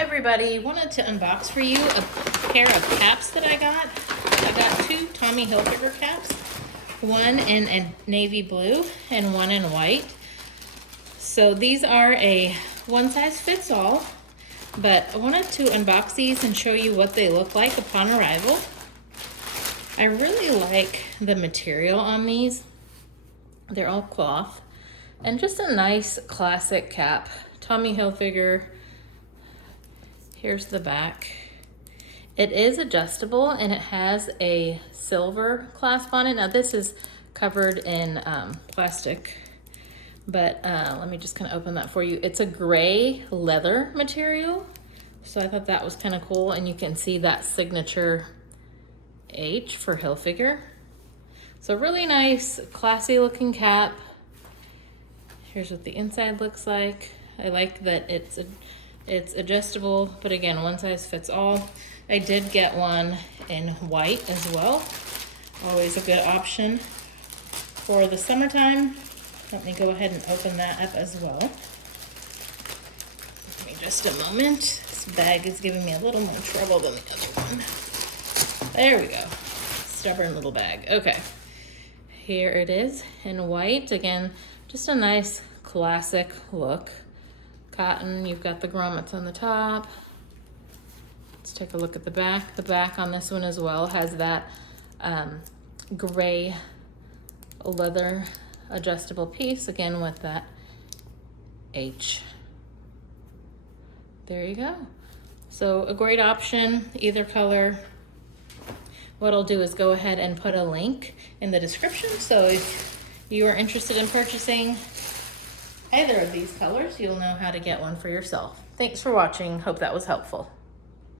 everybody, wanted to unbox for you a pair of caps that I got. I got two Tommy Hilfiger caps, one in a navy blue and one in white. So these are a one size fits all, but I wanted to unbox these and show you what they look like upon arrival. I really like the material on these. They're all cloth and just a nice classic cap. Tommy Hilfiger. Here's the back. It is adjustable and it has a silver clasp on it. Now this is covered in plastic, but let me just kind of open that for you. It's a gray leather material, so I thought that was kind of cool, and you can see that signature H for Hilfiger. So really nice, classy looking cap. Here's what the inside looks like. I like that it's adjustable, but again, one size fits all. I did get one in white as well. Always a good option for the summertime. Let me go ahead and open that up as well. Give me just a moment. This bag is giving me a little more trouble than the other one. There we go. Stubborn little bag. Okay. Here it is in white. Again, just a nice classic look. Cotton, you've got the grommets on the top. Let's take a look at the back. The back on this one as well has that gray leather adjustable piece, again with that H. There you go. So a great option, either color. What I'll do is go ahead and put a link in the description, so if you are interested in purchasing either of these colors, you'll know how to get one for yourself. Thanks for watching. Hope that was helpful.